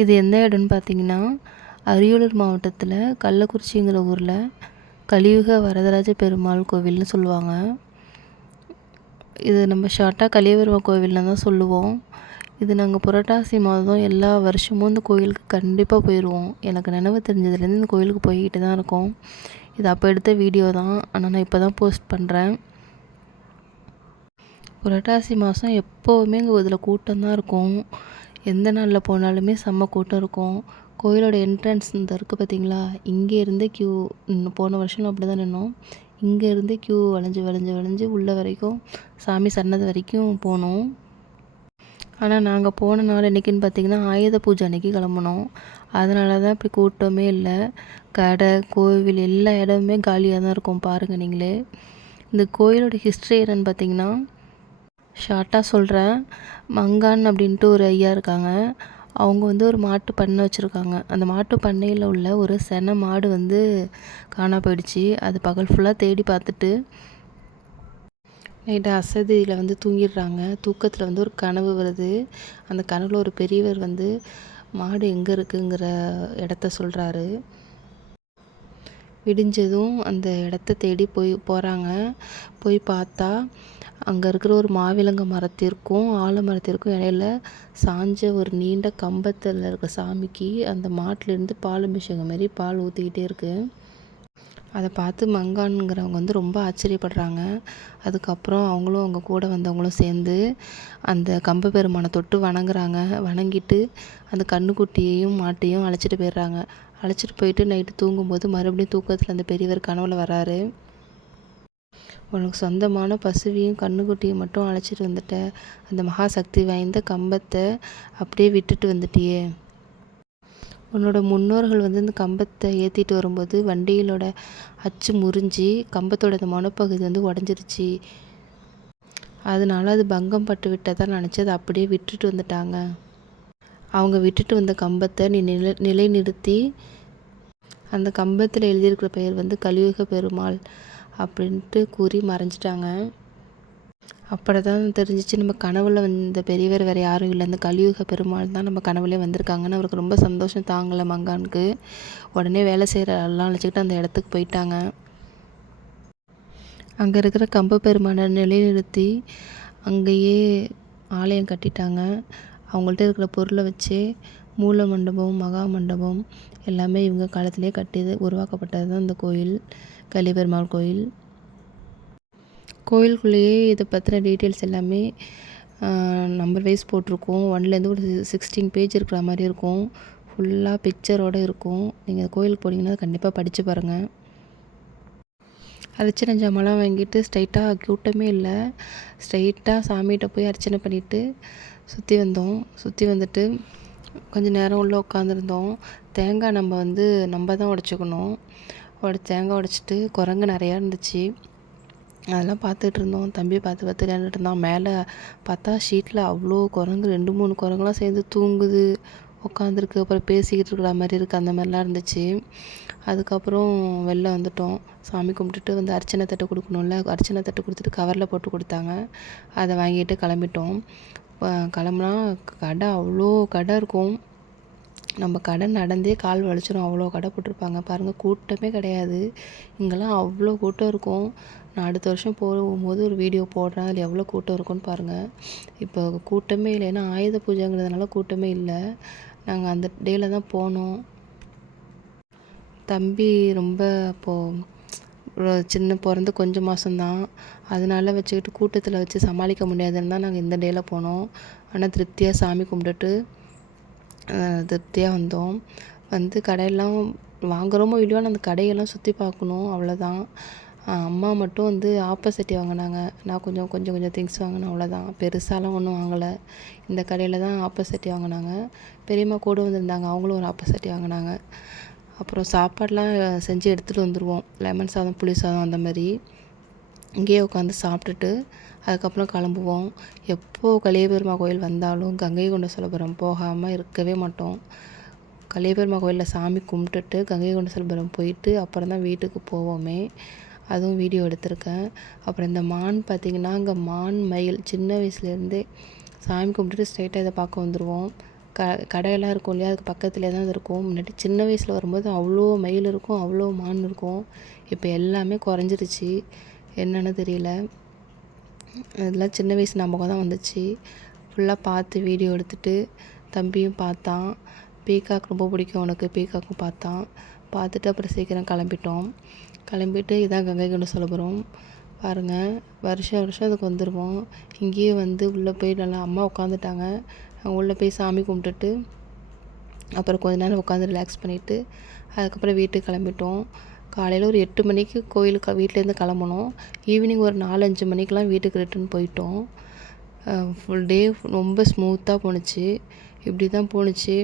இது எந்த இடம்னு பார்த்தீங்கன்னா, அரியலூர் மாவட்டத்தில் கள்ளக்குறிச்சிங்கிற ஊரில் கலியுக வரதராஜ பெருமாள் கோவில்னு சொல்லுவாங்க. இது நம்ம ஷார்ட்டாக கலியபெருமாள் கோவில்னு தான் சொல்லுவோம். இது நாங்கள் புரட்டாசி மாதம் எல்லா வருஷமும் இந்த கோயிலுக்கு கண்டிப்பாக போயிடுவோம். எனக்கு நினைவு தெரிஞ்சதுலேருந்து இந்த கோயிலுக்கு போய்கிட்டு தான் இருக்கோம். இது அப்போ எடுத்த வீடியோ தான், ஆனால் நான் இப்போ தான் போஸ்ட் பண்ணுறேன். புரட்டாசி மாதம் எப்போவுமே இங்கே இதில் கூட்டம் தான் இருக்கும். எந்த நாளில் போனாலுமே செம்ம கூட்டம் இருக்கும். கோயிலோட என்ட்ரன்ஸ் இந்த இருக்குது பார்த்தீங்களா, இங்கே இருந்தே க்யூ போன வருஷம் அப்படி தான் நின்னோம். இங்கே இருந்தே க்யூ வளைஞ்சு வளைஞ்சு வளைஞ்சு உள்ள வரைக்கும் சாமி சன்னதி வரைக்கும் போனோம். ஆனால் நாங்கள் போன நாள் என்றைக்குன்னு பார்த்தீங்கன்னா ஆயுத பூஜை அன்றைக்கி கிளம்புனோம். அதனால தான் இப்படி கூட்டமே இல்லை. கடை கோவில் எல்லா இடமுமே காலியாக தான் இருக்கும், பாருங்கள் நீங்களே. இந்த கோயிலோட ஹிஸ்ட்ரி என்னென்னு பார்த்தீங்கன்னா, ஷார்ட்டாக சொல்கிறேன். மங்கான் அப்படின்ட்டு ஒரு ஐயா இருக்காங்க. அவங்க வந்து ஒரு மாட்டு பண்ணை வச்சுருக்காங்க. அந்த மாட்டு பண்ணையில் உள்ள ஒரு செனை மாடு வந்து காணா போயிடுச்சு. அது பகல் ஃபுல்லாக தேடி பார்த்துட்டு நைட்டு அசதியில் வந்து தூங்கிடுறாங்க. தூக்கத்தில் வந்து ஒரு கனவு வருது. அந்த கனவில் ஒரு பெரியவர் வந்து மாடு எங்கே இருக்குங்கிற இடத்த சொல்கிறாரு. விடிஞ்சதும் அந்த இடத்த தேடி போகிறாங்க. போய் பார்த்தா அங்கே இருக்கிற ஒரு மாவிலங்க மரத்திற்கும் ஆலமரத்திற்கும் இடையில சாஞ்ச ஒரு நீண்ட கம்பத்தில் இருக்க சாமிக்கு அந்த மாட்டிலேருந்து பால் அபிஷேகம் மாரி பால் ஊற்றிக்கிட்டே இருக்குது. அதை பார்த்து மங்கான்ங்கிறவங்க வந்து ரொம்ப ஆச்சரியப்படுறாங்க. அதுக்கப்புறம் அவங்களும் அவங்க கூட வந்தவங்களும் சேர்ந்து அந்த கம்ப பெருமானை தொட்டு வணங்குறாங்க. வணங்கிட்டு அந்த கன்றுக்குட்டியையும் மாட்டையும் அழைச்சிட்டு போயிடுறாங்க. அழைச்சிட்டு போயிட்டு நைட்டு தூங்கும்போது மறுபடியும் தூக்கத்தில் அந்த பெரியவர் கனவுல வராரு. உனக்கு சொந்தமான பசுவையும் கன்றுக்குட்டியும் மட்டும் அழைச்சிட்டு வந்துட்ட, அந்த மகா சக்தி வாய்ந்த கம்பத்தை அப்படியே விட்டுட்டு வந்துட்டியே. உன்னோட முன்னோர்கள் வந்து இந்த கம்பத்தை ஏற்றிட்டு வரும்போது வண்டிகளோட அச்சு முறிஞ்சி கம்பத்தோட இந்த மனப்பகுதி வந்து உடஞ்சிருச்சு. அதனால அது பங்கம் பட்டு விட்டதான் நினச்சி அதை அப்படியே விட்டுட்டு வந்துட்டாங்க. அவங்க விட்டுட்டு வந்த கம்பத்தை நீ நிலைநிறுத்தி அந்த கம்பத்தில் எழுதியிருக்கிற பெயர் வந்து கலியுக பெருமாள் அப்படின்ட்டு கூறி மறைஞ்சிட்டாங்க. அப்படி தான் தெரிஞ்சிச்சு நம்ம கனவுல வந்த பெரியவர் வேறு யாரும் இல்லை, அந்த கலியுக பெருமாள் தான் நம்ம கனவுலே வந்திருக்காங்கன்னு அவருக்கு ரொம்ப சந்தோஷம் தாங்கலை மங்கானுக்கு. உடனே வேலை செய்கிற எல்லாம் அழைச்சிக்கிட்டு அந்த இடத்துக்கு போயிட்டாங்க. அங்கே இருக்கிற கம்ப பெருமானை நிலைநிறுத்தி அங்கேயே ஆலயம் கட்டிட்டாங்க. அவங்கள்ட்ட இருக்கிற பொருளை வச்சு மூல மண்டபம் மகா மண்டபம் எல்லாமே இவங்க காலத்திலே கட்டி உருவாக்கப்பட்டது தான் இந்த கோயில், கலிபெருமாள் கோயில். கோயிலுக்குள்ளேயே இதை பற்றின டீட்டெயில்ஸ் எல்லாமே நம்பர் வைஸ் போட்டிருக்கோம். 1லேருந்து ஒரு 16 பேஜ் இருக்கிற மாதிரி இருக்கும். ஃபுல்லாக பிக்சரோடு இருக்கும். நீங்கள் கோயிலுக்கு போனீங்கன்னா கண்டிப்பாக படித்து பாருங்கள். அர்ச்சனை ஜாமான்லாம் வாங்கிட்டு ஸ்ட்ரைட்டாக கூட்டமே இல்லை, ஸ்ட்ரைட்டாக சாமிகிட்ட போய் அர்ச்சனை பண்ணிவிட்டு சுற்றி வந்தோம். சுற்றி வந்துட்டு கொஞ்சம் நேரம் உள்ளே உட்காந்துருந்தோம். தேங்காய் நம்ம தான் உடைச்சிக்கணும். தேங்காய் உடைச்சிட்டு குரங்கு நிறையா இருந்துச்சு. அதெல்லாம் பார்த்துட்டு இருந்தோம். தம்பி பார்த்து விளையாண்டுட்டு இருந்தான். மேலே பார்த்தா ஷீட்டில் அவ்வளோ குரங்கு, 2-3 குரங்குலாம் சேர்ந்து தூங்குது, உட்காந்துருக்கு, அப்புறம் பேசிக்கிட்டு இருக்கிற மாதிரி இருக்குது, அந்த மாதிரிலாம் இருந்துச்சு. அதுக்கப்புறம் வெளில வந்துட்டோம். சாமி கும்பிட்டுட்டு வந்து அர்ச்சனை தட்டு கொடுக்கணும்ல, அர்ச்சனை தட்டு கொடுத்துட்டு கவரில் போட்டு கொடுத்தாங்க. அதை வாங்கிட்டு கிளம்பிட்டோம். கிளம்புனா கடை அவ்வளோ கடை இருக்கும். நம்ம கடை நடந்தே கால் வலிச்சிடும், அவ்வளோ கடை போட்டிருப்பாங்க பாருங்கள். கூட்டமே கிடையாது. இங்கெல்லாம் அவ்வளோ கூட்டம் இருக்கும். நான் அடுத்த வருஷம் போகும்போது ஒரு வீடியோ போடுறேன், அதில் எவ்வளோ கூட்டம் இருக்குன்னு பாருங்கள். இப்போ கூட்டமே இல்லை, ஏன்னா ஆயுத பூஜைங்கிறதுனால கூட்டமே இல்லை. நாங்கள் அந்த டேயில் தான் போனோம். தம்பி ரொம்ப இப்போது சின்ன பிறந்து கொஞ்சம் மாதம்தான், அதனால வச்சுக்கிட்டு கூட்டத்தில் வச்சு சமாளிக்க முடியாதுன்னு தான் நாங்கள் இந்த டேயில் போனோம். ஆனால் திருப்தியாக சாமி கும்பிட்டுட்டு திருப்தியாக வந்தோம். வந்து கடையெல்லாம் வாங்குகிறோமோ இல்லையோ, அந்த கடையெல்லாம் சுற்றி பார்க்கணும், அவ்வளோதான். அம்மா மட்டும் வந்து ஆப்போசிட்டி வாங்கினாங்க. நான் கொஞ்சம் திங்ஸ் வாங்கினேன், அவ்வளோதான். பெருசாலாம் ஒன்றும் வாங்கலை. இந்த கடையில் தான் ஆப்போசிட்டி வாங்கினாங்க. பெரியம்மா கூட வந்திருந்தாங்க, அவங்களும் ஒரு ஆப்போசிட்டி வாங்கினாங்க. அப்புறம் சாப்பாடெலாம் செஞ்சு எடுத்துகிட்டு வந்துடுவோம். லெமன் சாதம், புளி சாதம் அந்த மாதிரி. இங்கேயே உட்காந்து சாப்பிட்டுட்டு அதுக்கப்புறம் கிளம்புவோம். எப்போது கலியபெருமாள் கோயில் வந்தாலும் கங்கை கொண்ட சோழபுரம் போகாமல் இருக்கவே மாட்டோம். கலியபெருமாள் கோயிலில் சாமி கும்பிட்டுட்டு கங்கை கொண்ட சோழபுரம் போயிட்டு அப்புறம் தான் வீட்டுக்கு போவோமே. அதுவும் வீடியோ எடுத்திருக்கேன். அப்புறம் இந்த மான் பார்த்திங்கன்னா, அங்கே மான் மயில் சின்ன வயசுலேருந்தே சாமி கும்பிட்டுட்டு ஸ்ட்ரைட்டாக இதை பார்க்க வந்துடுவோம். கடையெல்லாம் இருக்கும் இல்லையா, அதுக்கு பக்கத்துலேயே தான் அது இருக்கும். முன்னாடி சின்ன வயசில் வரும்போது அவ்வளோ மயில் இருக்கும், அவ்வளோ மான் இருக்கும். இப்போ எல்லாமே குறைஞ்சிருச்சு, என்னன்னு தெரியல. அதெல்லாம் சின்ன வயசு ஞாபகம் தான் வந்துச்சு. ஃபுல்லாக பார்த்து வீடியோ எடுத்துகிட்டு தம்பியும் பார்த்தான். பீகாக் ரொம்ப பிடிக்கும் அவனுக்கு, பீகாக்கும் பார்த்தான். பார்த்துட்டு அப்புறம் சீக்கிரம் கிளம்பிட்டு இதான் கங்கை கொண்ட சோழபுரம். பாருங்கள், வருஷம் வருஷம் அதுக்கு வந்துடுவோம். இங்கேயே வந்து உள்ளே போய் நல்லா அம்மா உட்காந்துட்டாங்க. உள்ளே போய் சாமி கும்பிட்டுட்டு அப்புறம் கொஞ்ச நேரம் உட்காந்து ரிலாக்ஸ் பண்ணிவிட்டு அதுக்கப்புறம் வீட்டுக்கு கிளம்பிட்டோம். காலையில் ஒரு 8 மணிக்கு கோயிலுக்கு வீட்டிலேருந்து கிளம்புனோம். ஈவினிங் ஒரு 4-5 மணிக்கெலாம் வீட்டுக்கு ரிட்டர்ன் போயிட்டோம். ஃபுல் டே ரொம்ப ஸ்மூத்தாக போணுச்சு. இப்படி தான் போணுச்சு.